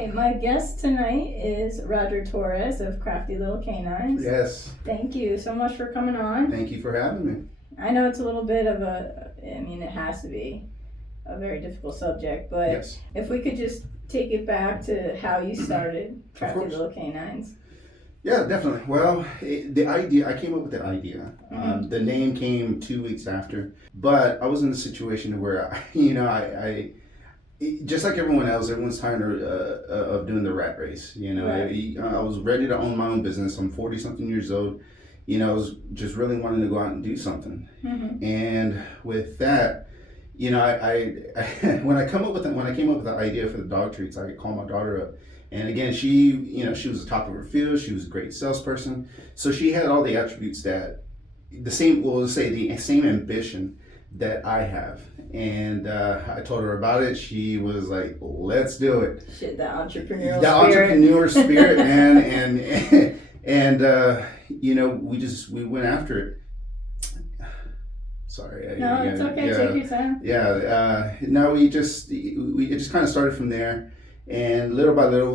right, my guest tonight is Roger Torres of Crafty Lil Canines. Yes. Thank you so much for coming on. Thank you for having me. I know it's a little bit of it has to be a very difficult subject, but Yes. if we could just take it back to how you started Crafty Lil Canines. Yeah, definitely. Well, I came up with the idea. The name came 2 weeks after, but I was in a situation where, I just like everyone else, everyone's tired of doing the rat race. Right. I was ready to own my own business. I'm 40-something years old. I was just really wanting to go out and do something. And with that, I when I came up with the idea for the dog treats, I could call my daughter up. And again, she was the top of her field. She was a great salesperson. So she had all the attributes that the same ambition that I have. And I told her about it. She was like, let's do it. Shit, the entrepreneur spirit, man. We went after it. Sorry. No, it's okay. Yeah, take your time. Yeah. No, it just kind of started from there. And little by little,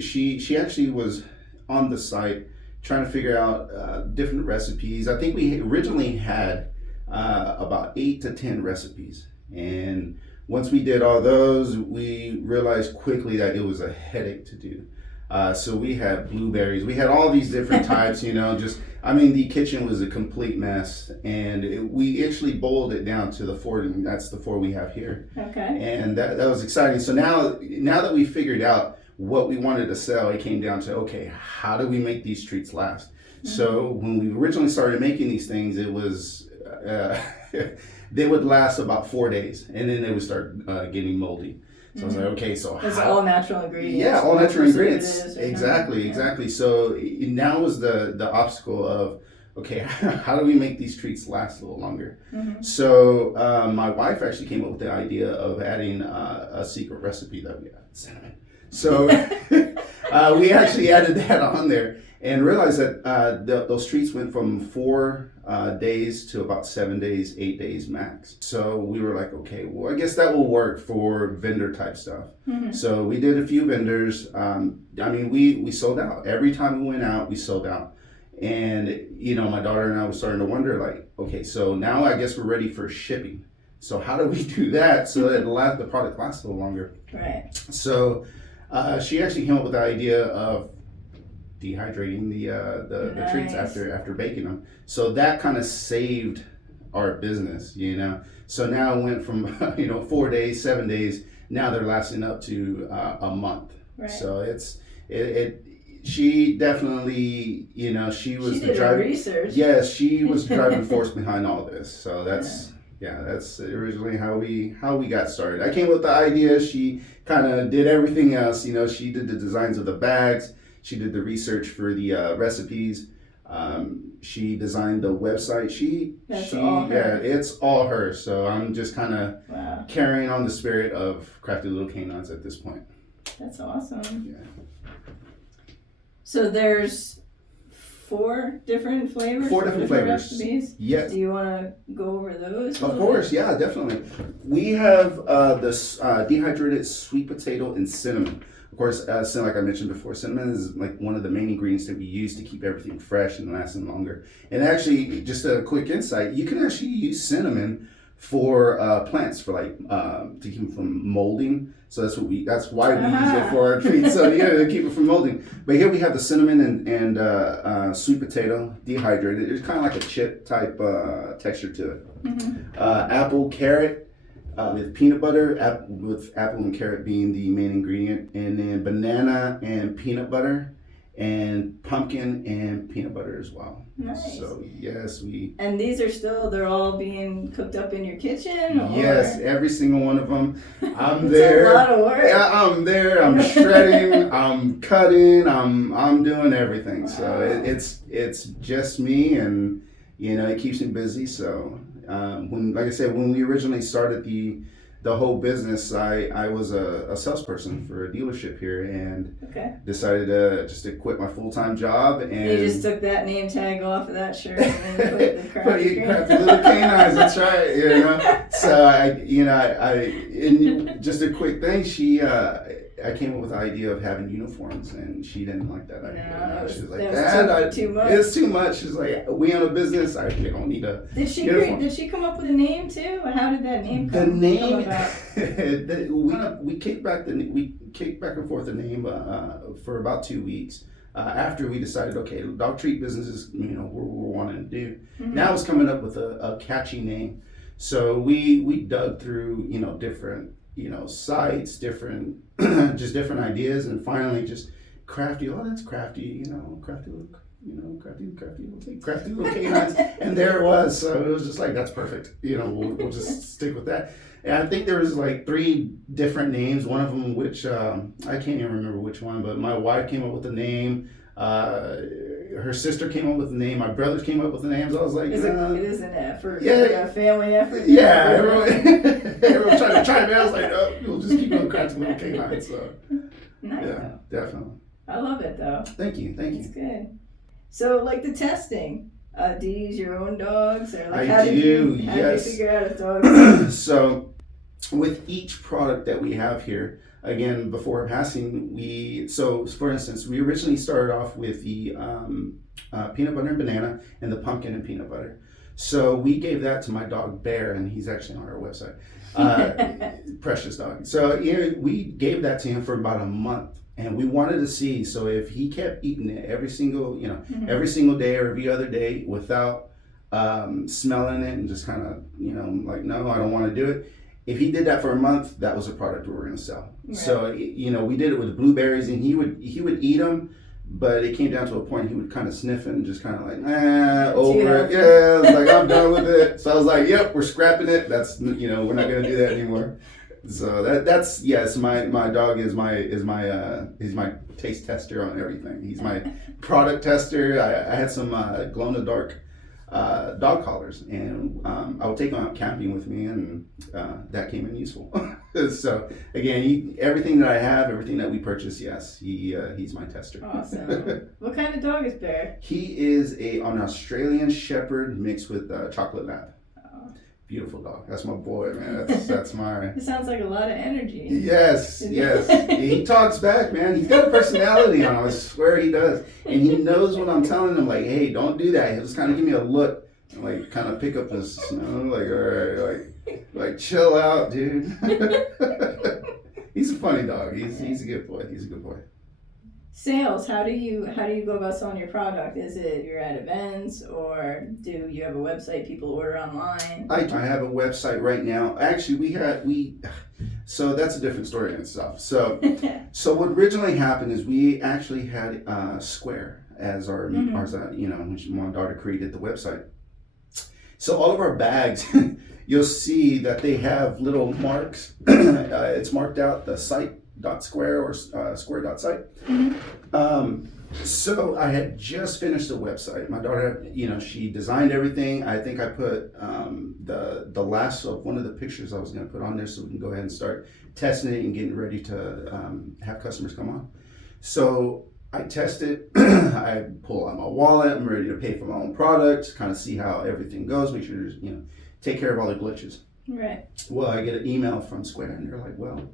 she actually was on the site trying to figure out different recipes. I think we originally had about 8 to 10 recipes. And once we did all those, we realized quickly that it was a headache to do. So we had blueberries. We had all these different types, the kitchen was a complete mess. And we actually boiled it down to the 4, and that's the 4 we have here. Okay. And that was exciting. So now that we figured out what we wanted to sell, it came down to, okay, how do we make these treats last? So when we originally started making these things, it was, they would last about 4 days, and then they would start getting moldy. So I was like, okay, so it's all natural ingredients. Yeah, all natural ingredients. Exactly. So now was the obstacle of, okay, how do we make these treats last a little longer? So my wife actually came up with the idea of adding a secret recipe that we had, cinnamon. So we actually added that on there and realized that those treats went from 4 days to about 7 days, 8 days max. So we were like, okay, well, I guess that will work for vendor type stuff. So we did a few vendors. We sold out. Every time we went out, we sold out. And, my daughter and I was starting to wonder, like, okay, so now I guess we're ready for shipping. So how do we do that so that the product lasts a little longer? Right. So she actually came up with the idea of dehydrating the treats after baking them. So that kind of saved our business, So now it went from 4 days, 7 days. Now they're lasting up to a month. Right. So she definitely, she was the driving research. Yes, she was the driving force behind all this. So that's originally how we got started. I came up with the idea. She kind of did everything else. She did the designs of the bags. She did the research for the recipes. She designed the website. It's all her. So I'm just kind of carrying on the spirit of Crafty Lil Canines at this point. That's awesome. Yeah. So there's 4 different flavors? 4 different flavors. Recipes? Yes. Do you want to go over those? Of course, yeah, definitely. We have this dehydrated sweet potato and cinnamon. Of course, like I mentioned before, cinnamon is like one of the main ingredients that we use to keep everything fresh and lasting longer. And actually, just a quick insight, you can actually use cinnamon for plants, for to keep them from molding. So that's why we use it for our treats. So to keep it from molding. But here we have the cinnamon and sweet potato dehydrated. It's kind of like a chip type texture to it. Apple, carrot. With peanut butter, with apple and carrot being the main ingredient, and then banana and peanut butter, and pumpkin and peanut butter as well. Nice. So yes, And these are they're all being cooked up in your kitchen? Or? Yes, every single one of them. I'm it's there. a lot of work. Yeah, I'm there. I'm shredding. I'm cutting. I'm doing everything. Wow. So it's just me, and it keeps me busy. So. When we originally started the whole business, I was a salesperson for a dealership here, and decided to quit my full-time job. And you just took that name tag off of that shirt and then put the Crafty Lil Canines. That's right. So and just a quick thing. I came up with the idea of having uniforms, and she didn't like that idea. No, She was like, that was too much. It's too much. She's like, we own a business. I don't need a uniform. Did she come up with a name too? How did that name The come name, about? we kicked back and forth the name for about 2 weeks. After we decided, okay, dog treat business is what we're wanting to do. Mm-hmm. Now it's coming up with a catchy name. So we dug through different sites, different just different ideas, and finally just Crafty. Oh, that's Crafty. Crafty Lil Canines, and there it was. So it was just like, that's perfect. We'll just stick with that. And I think there was like 3 different names. One of them, which I can't even remember which one, but my wife came up with the name. Her sister came up with the name. My brothers came up with the names. I was like, it is an effort. Yeah, like a family effort. Yeah, everyone tried to chime in. I was like, oh, we'll just keep on Crafty Lil Canines. So Nice. yeah, definitely. I love it though. Thank you. It's good. So like the testing, do you use your own dogs, or like How did you yes. figure out if dogs? So with each product that we have here, again, before passing, for instance, we originally started off with the peanut butter and banana and the pumpkin and peanut butter. So we gave that to my dog Bear, and he's actually on our website. Precious dog. So we gave that to him for about a month, and we wanted to see. So if he kept eating it every single day or every other day without smelling it and just kind of like, no, I don't want to do it. If he did that for a month, that was a product we were going to sell. Right. So we did it with blueberries, and he would eat them, but it came down to a point he would kind of sniff it and just kind of like, over it. Yeah, I was like, I'm done with it. So I was like, yep, we're scrapping it. That's we're not going to do that anymore. So that's yes, my dog is my taste tester on everything. He's my product tester. I had some glow in the dark dog collars, and I would take them out camping with me, and that came in useful. So again, everything that I have, everything that we purchase, yes, he's my tester. Awesome. What kind of dog is Bear? He is an Australian Shepherd mixed with chocolate lab. Beautiful dog. That's my boy, man. That's my. It sounds like a lot of energy. Yes. He talks back, man. He's got a personality on him. I swear he does. And he knows what I'm telling him. Like, hey, don't do that. He'll just kind of give me a look, and like kind of pick up this, like, all right, like chill out, dude. He's a funny dog. He's a good boy. He's a good boy. Sales, how do you go about selling your product? Is it you're at events, or do you have a website people order online? I have a website right now. Actually, so that's a different story in itself. So what originally happened is we actually had Square as our, when my daughter created the website. So all of our bags, you'll see that they have little marks. It's marked out the site.square or square.site. Mm-hmm. So I had just finished the website. My daughter, she designed everything. I think I put the last of one of the pictures I was going to put on there, so we can go ahead and start testing it and getting ready to have customers come on. So I test it. I pull out my wallet. I'm ready to pay for my own products, kind of see how everything goes, make sure there's, take care of all the glitches. Right. Well, I get an email from Square, and they're like, well,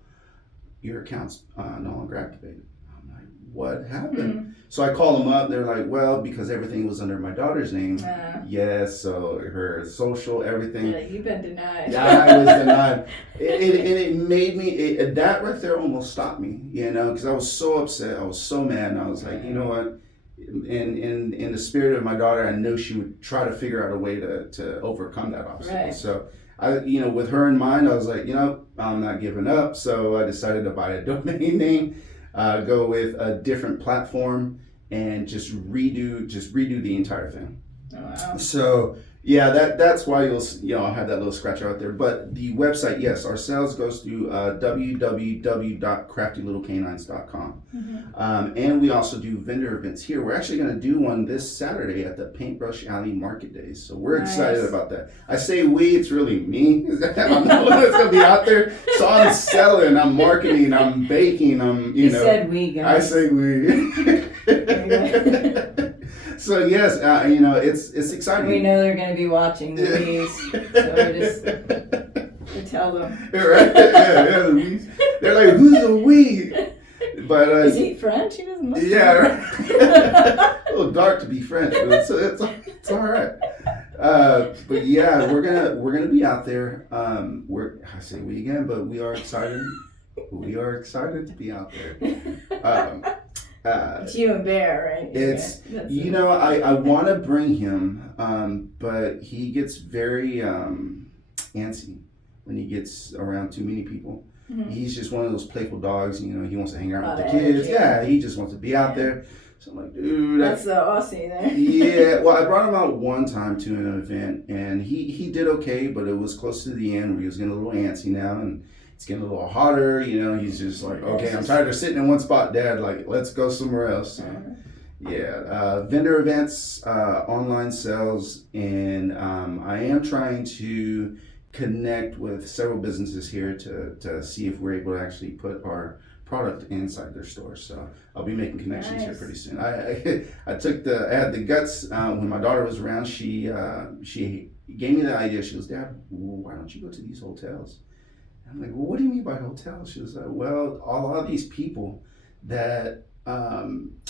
your account's no longer activated. I'm like, what happened? Mm-hmm. So I call them up. They're like, well, because everything was under my daughter's name. Yes, so her social, everything. Yeah, you've been denied. I was denied. It made me, that right there almost stopped me, because I was so upset. I was so mad. And I was like, you know what? In the spirit of my daughter, I know she would try to figure out a way to overcome that obstacle. Right. So I, with her in mind, I was like, I'm not giving up. So I decided to buy a domain name, go with a different platform, and just redo the entire thing. Oh, wow. So yeah, that's why I'll have that little scratch out there. But the website, yes, our sales goes through www.craftylilcanines.com. Mm-hmm. And we also do vendor events here. We're actually going to do one this Saturday at the Paintbrush Alley Market Days. So we're excited about that. I say we, it's really me. I'm the one that's going to be out there. So I'm selling, I'm marketing, I'm baking, You said we, guys. I say we. So yes, it's exciting. We know they're going to be watching the Louise, so we're just to tell them. Right? Yeah, Louise. They're like, who's the we? But is he French? He doesn't look yeah, French. right. A little dark to be French, but it's all right. But yeah, we're gonna be out there. I say we again, but we are excited. We are excited to be out there. It's you and Bear, right? It's I want to bring him, but he gets very antsy when he gets around too many people. Mm-hmm. He's just one of those playful dogs. He wants to hang out with the Energy. kids. Yeah, he just wants to be out there. So I'm like, dude, that's the Aussie there. Yeah, well, I brought him out one time to an event, and he did okay, but it was close to the end where he was getting a little antsy now, and it's getting a little hotter. He's just like, okay, I'm tired of sitting in one spot, Dad. Like, let's go somewhere else. Yeah, vendor events, online sales, and I am trying to connect with several businesses here to see if we're able to actually put our product inside their store. So I'll be making connections here pretty soon. I had the guts when my daughter was around. She gave me the idea. She goes, Dad, why don't you go to these hotels? And I'm like, well, what do you mean by hotels? She was like, well, a lot of these people that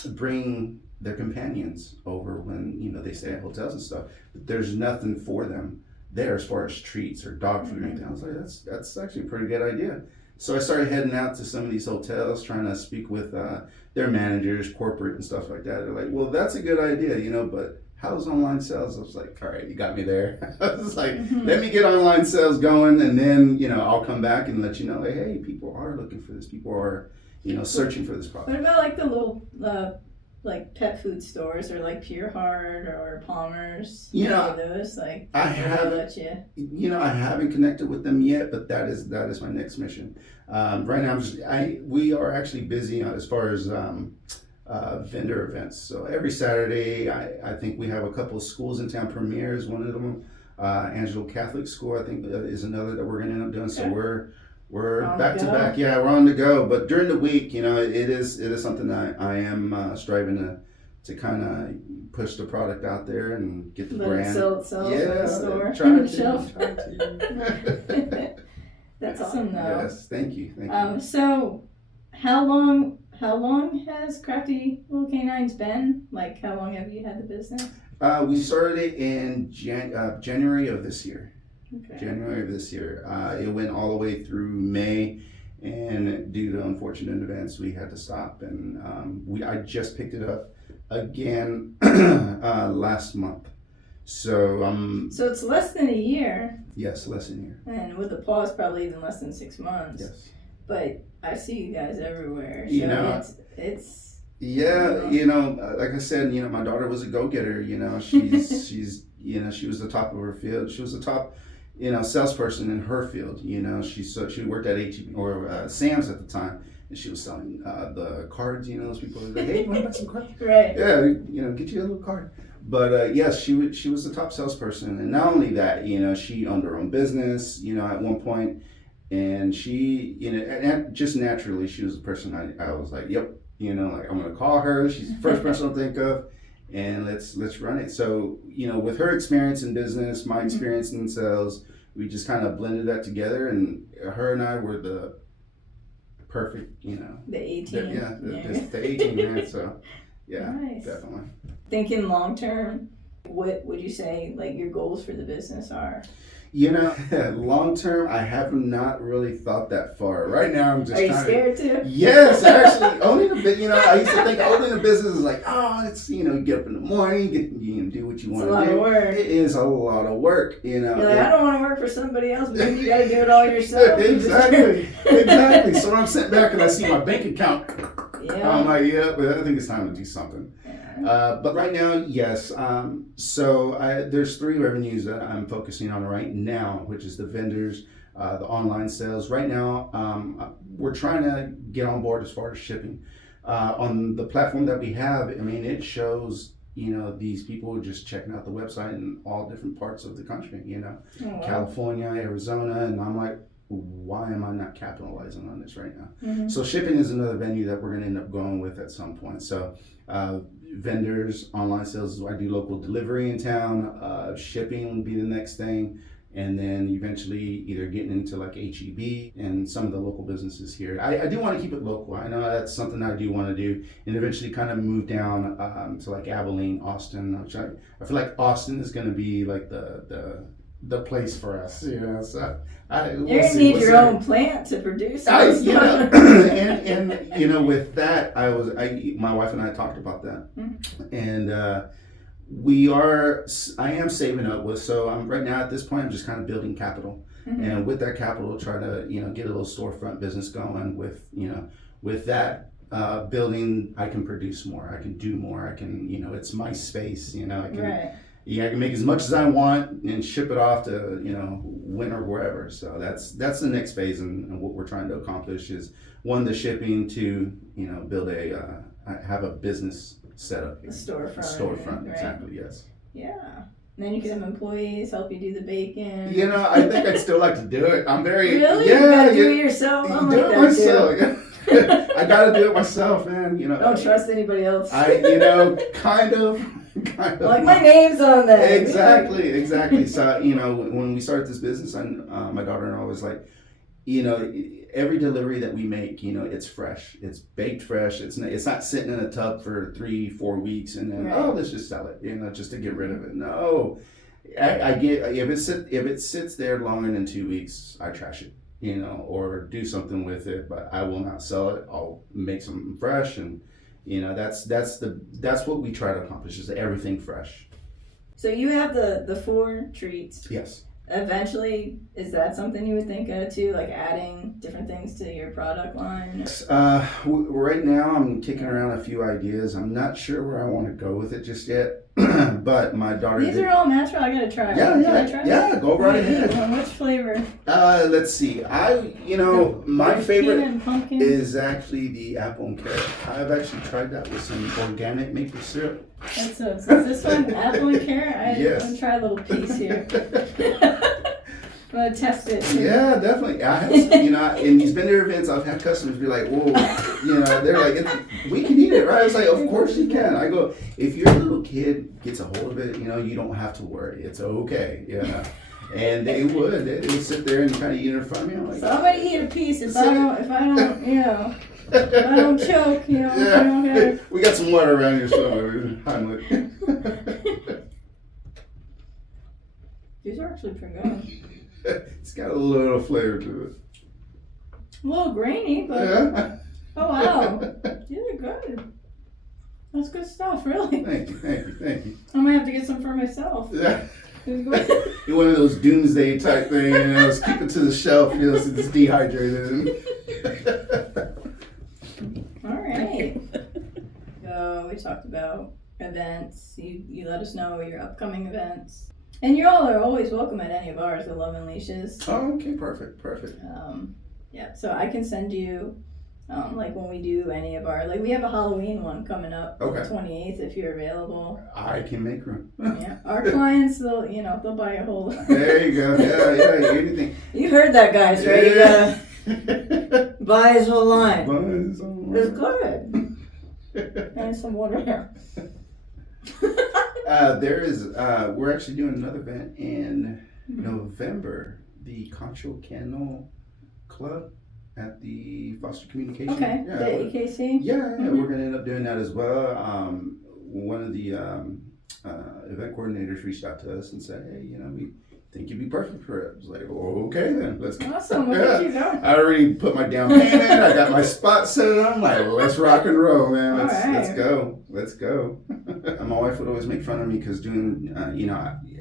bring their companions over when they stay at hotels and stuff, but there's nothing for them there as far as treats or dog food or anything. I was like, that's actually a pretty good idea. So I started heading out to some of these hotels, trying to speak with their managers, corporate and stuff like that. They're like, well, that's a good idea, but how's online sales? I was like, all right, you got me there. I was like, let me get online sales going, and then, I'll come back and let you know, like, hey, people are looking for this. People are, searching for this product. What about like the little like pet food stores or like Pure Heart or Palmer's? Those like I haven't. I haven't connected with them yet, but that is my next mission. Right now, we are actually busy as far as vendor events. So every Saturday, I think we have a couple of schools in town. Premier is one of them. Angelo Catholic School, I think, is another that we're going to end up doing. So we're back to back. Yeah, we're on the go. But during the week, it is something that I am striving to kind of push the product out there and get the brand. Sell itself in the store. Try to. That's awesome, though. Yes, thank you. So, how long has Crafty Lil Canines been? Like, how long have you had the business? We started it in January of this year. Okay. January of this year. It went all the way through May, and due to unfortunate events, we had to stop. And I just picked it up again last month. So So it's less than a year. Yes, less than a year. And with the pause, probably even less than 6 months. Yes. But I see you guys everywhere. So it's. Yeah, like I said, my daughter was a go-getter. She's she was the top of her field. She was the top, salesperson in her field. She worked at H or Sam's at the time, and she was selling the cards. Those people were like, hey, you want to buy some cards? Right. Yeah, get you a little card. But yes, she was the top salesperson, and not only that, she owned her own business. At one point, and she, and just naturally, she was the person I was like, yep. Like I'm gonna call her. She's the first person I'll think of, and let's run it. So with her experience in business, my experience in sales, we just kind of blended that together, and her and I were the perfect, the 18. The 18 man. So yeah, nice. Definitely. Thinking long term, what would you say like your goals for the business are? Long term, I have not really thought that far. Right now, I'm just. Are you scared to? Yes, actually, owning a business. I used to think owning a business is like, it's you get up in the morning, do what you want to do. It's a lot of work. It is a lot of work. You're like, I don't want to work for somebody else, but then you got to do it all yourself. Exactly. So when I'm sitting back and I see my bank account, I'm like, but I think it's time to do something. But right now, yes. So there's 3 revenues that I'm focusing on right now, which is the vendors, the online sales. Right now, we're trying to get on board as far as shipping. On the platform that we have, it shows, these people just checking out the website in all different parts of the country, California, Arizona, and I'm like, why am I not capitalizing on this right now? Mm-hmm. So shipping is another venue that we're going to end up going with at some point. So vendors, online sales, I do local delivery in town. Shipping will be the next thing. and then eventually either getting into like HEB and some of the local businesses here. I do want to keep it local. I know that's something I do want to do, and eventually kind of move down to like Abilene, Austin. Which I feel like Austin is going to be like the place for us, you know. So you're gonna need your own plant to produce. You know, and you know, with that, my wife and I talked about that, and I am saving up with. So I'm right now at this point, I'm just kind of building capital, and with that capital, try to get a little storefront business going. With that building, I can produce more, I can do more, I can it's my space, I can. Right. Yeah, I can make as much as I want and ship it off to, Win or wherever. So that's the next phase, and what we're trying to accomplish is, one, the shipping, two, build have a business set up. A storefront. Right? Exactly, yes. Yeah. And then you can have employees help you do the baking. I think I'd still like to do it. I'm very... Really? Yeah. You gotta do it yourself? I'm do like it that myself. too. I gotta do it myself, man. Don't trust anybody else. Kind of. Like, my name's on there. Exactly. So, when we started this business, my daughter and I was like, every delivery that we make, it's fresh. It's baked fresh. It's not sitting in a tub for 3-4 weeks and then, let's just sell it, just to get rid of it. No. If it sits there longer than 2 weeks, I trash it, or do something with it, but I will not sell it. I'll make something fresh, and that's what we try to accomplish, is everything fresh. So you have the 4 treats. Yes. Eventually, is that something you would think of too, like adding different things to your product line? Right now, I'm kicking around a few ideas. I'm not sure where I want to go with it just yet, but my daughter. These are all natural. I gotta try. Yeah, Can I try? Yeah. Go right ahead. Which flavor? Let's see. My favorite peanut and pumpkin is actually the apple and carrot. I've actually tried that with some organic maple syrup. So this one, apple and carrot? Yes. I'm going to try a little piece here. I'm going to test it. Yeah, definitely. I have, in these vendor events, I've had customers be like, whoa, they're like, we can eat it, right? I was like, of course you can. I go, if your little kid gets a hold of it, you don't have to worry. It's okay, And they would sit there and kind of eat it in front of me. I'm like, so I'm going to eat a piece if I don't, if I don't choke, Yeah. We got some water around here somewhere. These are actually pretty good. It's got a little flavor to it. A little grainy, but Yeah. Oh wow, these are good. That's good stuff, really. Thank you. I'm gonna have to get some for myself. Yeah. You're one of those doomsday type thing, just keep it to the shelf, so it's dehydrated. All right. So we talked about events. You let us know your upcoming events. And you all are always welcome at any of ours at Love and Leashes. Oh, okay, perfect. Yeah, so I can send you, like when we do any of our, like we have a Halloween one coming up on the 28th if you're available. I can make room. Yeah, our clients, they'll buy a whole. There you go. Yeah, anything. You heard that, guys, right? Yeah. You gotta buy his whole line. It's good. And some water here. We're actually doing another event in November, the Concho Kennel Club at the Foster Communication. Okay, yeah, the EKC? Yeah, we're going to end up doing that as well. One of the event coordinators reached out to us and said, hey, we think you'd be perfect for it. I was like, okay then, let's go. Awesome, look at you going. I already put my down payment, I got my spot set up. I'm like, let's rock and roll, man. Let's go. And my wife would always make fun of me because doing,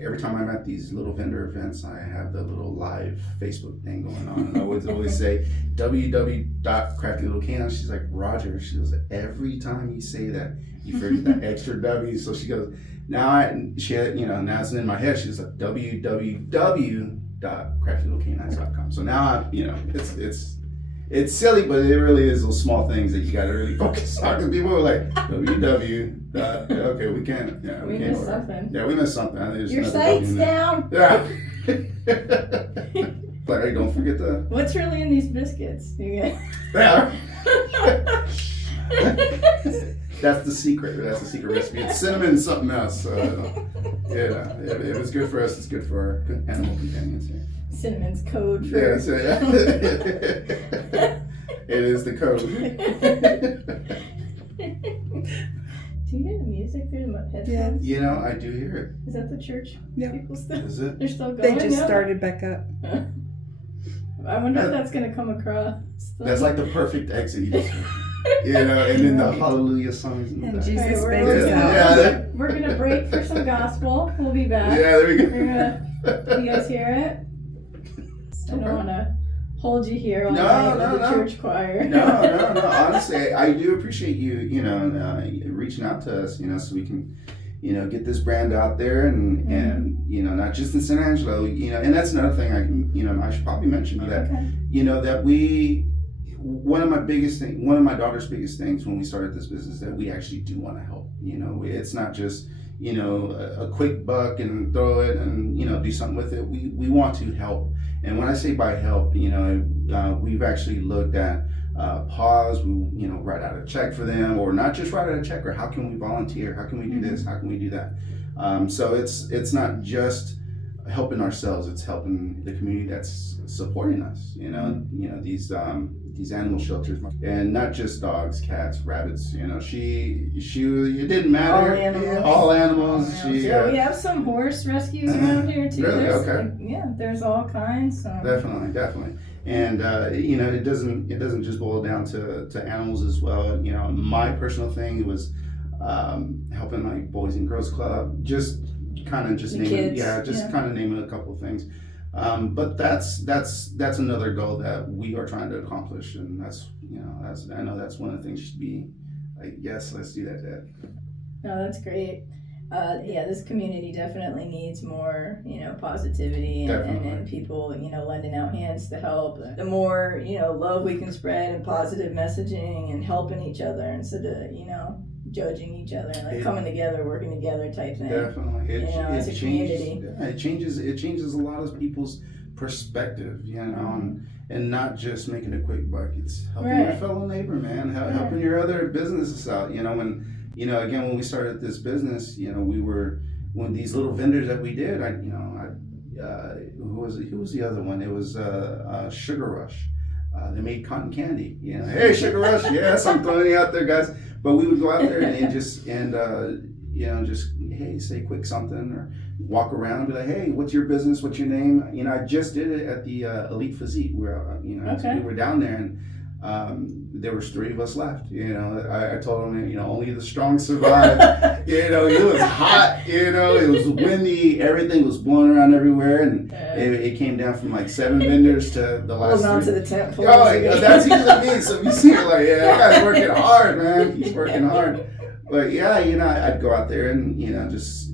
every time I'm at these little vendor events, I have the little live Facebook thing going on. And I would always say, www.Crafty Lil Canines. She's like, Roger, she goes, every time you say that, you forget that extra W. So she goes, now it's in my head. She's like, www.CraftyLilCanines.com. So now it's silly, but it really is those small things that you got to really focus on. Because people are like, okay, we can't. Yeah, we missed something. Yeah, we missed something. Your site's down. Yeah. Like, hey, don't forget the. What's really in these biscuits? Yeah. That's the secret recipe. It's cinnamon and something else. If it's good for us, it's good for our animal companions here. Cinnamon's code for. Yeah, so, yeah. It is the code. Do you hear the music through the headphones? You know, I do hear it. Is that the church? Yeah. People still. Is it? They're still They going. just yeah? started back up. I wonder if that's gonna come across. That's like the perfect exit. You just, you know, and then the hallelujah songs in the And back. Jesus Alright, bails we're, us gonna, out. we're gonna break for some gospel. We'll be back. Yeah, there we go. We're gonna, you guys hear it? I don't want to hold you here all night with the church choir. No. Honestly, I do appreciate you know, reaching out to us, you know, so we can, you know, get this brand out there and you know, not just in San Angelo, you know, and that's another thing I should probably mention that, you know, that one of my daughter's biggest things when we started this business, that we actually do want to help. You know, it's not just, you know, a quick buck and throw it and, you know, do something with it. We want to help. And when I say by help, you know, we've actually looked at pause, we, you know, write out a check for them, or not just write out a check, or how can we volunteer? How can we do this? How can we do that? So it's not just helping ourselves, it's helping the community that's supporting us, you know, these animal shelters, and not just dogs, cats, rabbits, you know, it didn't matter. All animals. So we have some horse rescues around here too. Really? Okay. There's all kinds. So. Definitely. And you know, it doesn't just boil down to animals as well. You know, my personal thing was helping my Boys and Girls Club, just kind of naming a couple of things. But that's another goal that we are trying to accomplish, and that's I know that's one of the things should be like, yes, let's do that, Dad. No, that's great. This community definitely needs more, you know, positivity and people, you know, lending out hands to help. The more, you know, love we can spread and positive messaging and helping each other instead of, you know, judging each other, like coming together, working together type thing. Definitely. As a community. It changes a lot of people's perspective, you know, and not just making a quick buck. It's helping your fellow neighbor, man, helping your other businesses out, you know, when we started this business, you know, when these little vendors that we did, who was the other one? It was Sugar Rush. They made cotton candy, you know. Hey, Sugar Rush, yes, I'm throwing you out there, guys. But we would go out there and just hey, say quick something, or walk around and be like, hey, what's your business? What's your name? You know, I just did it at the Elite Physique where, we were down there, and there was 3 of us left. You know, I told them, you know, only the strong survive. You know, it was hot, you know, it was windy, everything was blowing around everywhere, and it came down from like 7 vendors to the last 3. On to the 10th floor. That's usually me. So you see it like, that guy's working hard, man. He's working hard. But you know, I'd go out there and, you know, just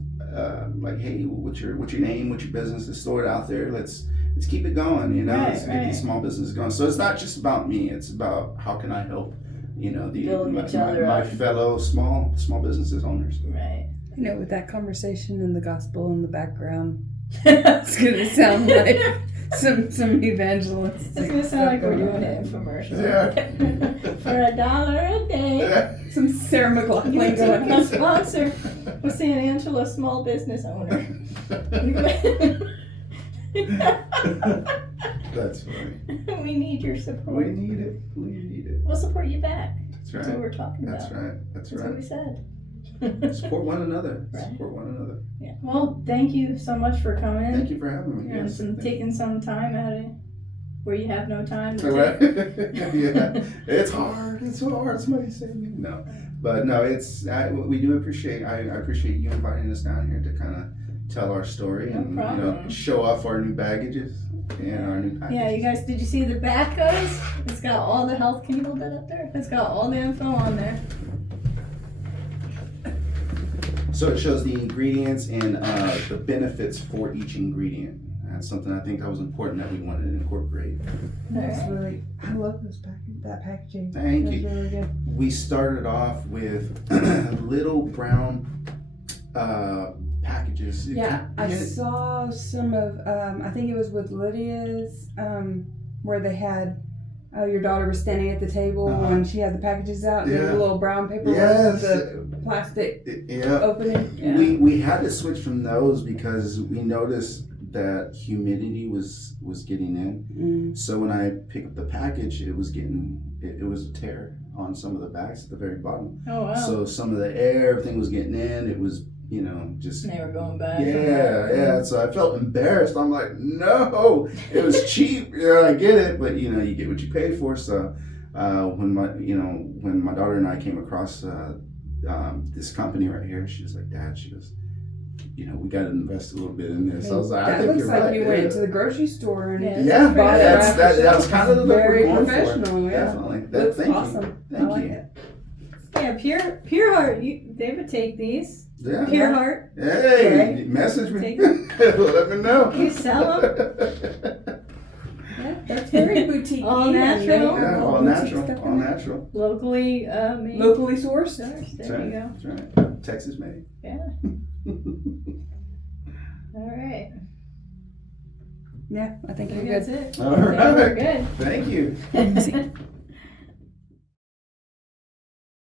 like, hey, what's your name? What's your business? Let's throw it out there. Let's keep it going, you know. Let's get these small businesses going. So it's not just about me. It's about how can I help, you know, my fellow small businesses owners. Right. You know, with that conversation and the gospel in the background, it's gonna sound like some evangelists. It's gonna sound like we're doing an infomercial. Yeah. For $1 a day. Some Sarah McLachlan going. A sponsor with San Angelo small business owner. That's funny. We need your support. We need it. We'll support you back. That's right. That's what we're talking about. That's what we said. Support one another. Right. Support one another. Yeah. Well, thank you so much for coming. Thank you for having me. And taking some time out of where you have no time to right. Yeah. It's hard. Somebody saved me. No. But no, we do appreciate, I appreciate you inviting us down here to kind of tell our story and you know, show off our new baggages and our new packages. Yeah, you guys, did you see the back, guys? It's got all the health. Can you hold that up there? It's got all the info on there. So it shows the ingredients and the benefits for each ingredient. That's something I think that was important that we wanted to incorporate. That's really, I love that packaging. Thank you. Really good. We started off with little brown packages. Yeah, I saw some of, I think it was with Lydia's, where they had your daughter was standing at the table when she had the packages out, and the little brown paper with the plastic opening. Yeah. We had to switch from those because we noticed that humidity was getting in. So when I picked up the package, it was a tear on some of the bags at the very bottom. Oh wow! So some of the air, everything was getting in. It was just they were going bad. Yeah. So I felt embarrassed. I'm like, no, it was cheap. I get it, but you get what you pay for. So when my daughter and I came across this company right here, she was like, Dad, she goes, we got to invest a little bit in this. So I was like, I think you're right. That looks like you went to the grocery store and that was kind of the look very we're going professional. For. Yeah, Definitely. Thank awesome. you. Thank I like you. it. Yeah, Pure Heart. They would take these. Yeah. Pure Heart. Hey, right? Message me. Let me know. You sell them. Yeah, that's very boutique. All natural. Yeah, all natural. Locally made. Locally sourced. There you go. That's right. Texas made. Yeah. All right. Yeah, I think you're That's good. it. All right. Yeah, we're good. Thank you.